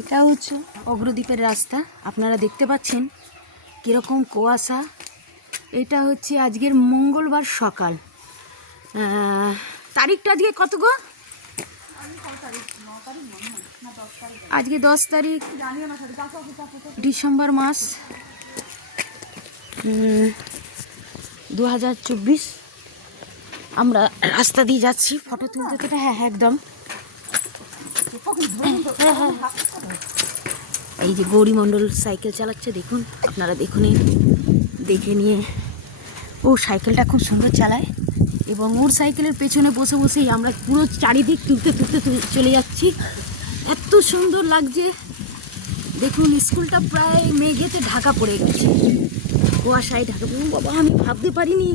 এটা হচ্ছে অগ্রদ্বীপের রাস্তা, আপনারা দেখতে পাচ্ছেন কীরকম কুয়াশা। এটা হচ্ছে আজকের মঙ্গলবার সকাল, তারিখটা আজকে কত গো? আজকে 10 তারিখ ডিসেম্বর মাস 2024। আমরা রাস্তা দিয়ে যাচ্ছি ফটো তুলতে থেকে। হ্যাঁ একদম। এই যে গৌরী মণ্ডল সাইকেল চালাচ্ছে, দেখুন আপনারা দেখুন, দেখে নিয়ে। ও সাইকেলটা খুব সুন্দর চালায় এবং ওর সাইকেলের পেছনে বসে বসেই আমরা পুরো চারিদিক তুলতে তুলতে চলে যাচ্ছি। এত সুন্দর লাগছে দেখুন। স্কুলটা প্রায় মেঘেতে ঢাকা পড়ে গেছে, কুয়াশায় ঢাকা। বাবা, আমি ভাবতে পারিনি,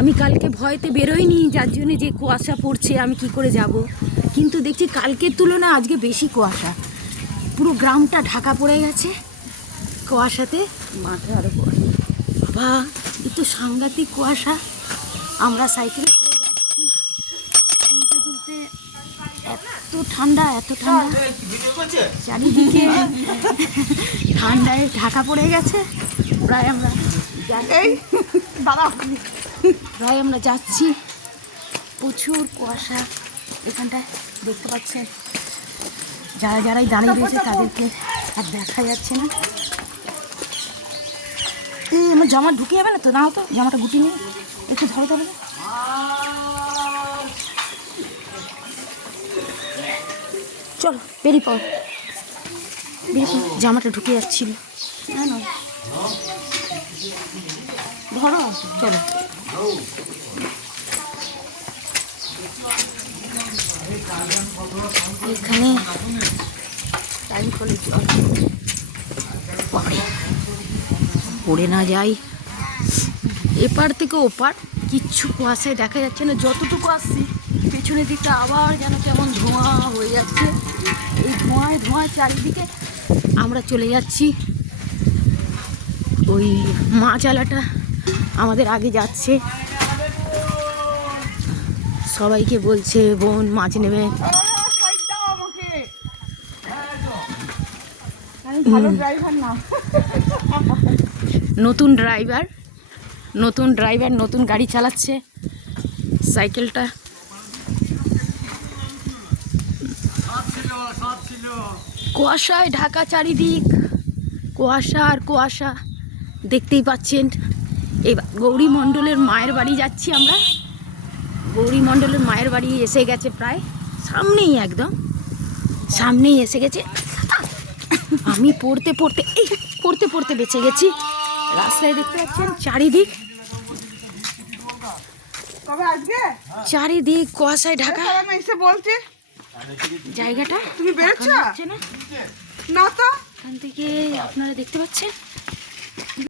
আমি কালকে ভয়তে বেরোইনি, যার জন্যে যে কুয়াশা পড়ছে আমি কি করে যাব। কিন্তু দেখছি কালকের তুলনায় আজকে বেশি কুয়াশা, পুরো গ্রামটা ঢাকা পড়ে গেছে কুয়াশাতে। মাঠে আরও কুয়াশা, বাবা এ তো সাংঘাতিক কুয়াশা। আমরা সাইকেলে করে যাচ্ছি তুলতে তুলতে। এত ঠান্ডা, এত ঠান্ডা, চারিদিকে ঠান্ডায় ঢাকা পড়ে গেছে। প্রায় আমরা যাচ্ছি, প্রচুর কুয়াশা এখানটায় দেখতে পাচ্ছেন। যারাই দাঁড়িয়ে রয়েছে তাদেরকে আর দেখা যাচ্ছে না। আমার জামা ঢুকে যাবে না তো? না হতো জামাটা গুটি নিয়ে একটু ধরো তবে। চলো বেরিয়ে পাও, জামাটা ঢুকে যাচ্ছিল। ধরো চলো। এখানে টাইম করে জল পড়ে না যাই। এপার থেকে ওপার কিচ্ছু কুয়াশায় দেখা যাচ্ছে না। যতটুকু আসছি পেছনের দিকটা আবার যেন কেমন ধোঁয়া হয়ে যাচ্ছে। এই ধোঁয়ায় চারিদিকে আমরা চলে যাচ্ছি। ওই মাছওয়ালাটা আমাদের আগে যাচ্ছে, সবাইকে বলছে বোন মাছ নেবে। নতুন ড্রাইভার নতুন গাড়ি চালাচ্ছে সাইকেলটা। কুয়াশায় ঢাকা চারিদিক, কুয়াশা আর কুয়াশা দেখতেই পাচ্ছেন। এবার গৌরী মণ্ডলের মায়ের বাড়ি যাচ্ছি আমরা। গৌরী মণ্ডলের মায়ের বাড়ি এসে গেছে, প্রায় সামনেই, একদম সামনেই এসে গেছে। আমি পড়তে পড়তে বেঁচে গেছি। রাস্তায় দেখতে পাচ্ছেন চারিদিক কুয়াশায় ঢাকা। জায়গাটা তুমি বেরোচ্ছ না তো, এখান থেকে আপনারা দেখতে পাচ্ছেন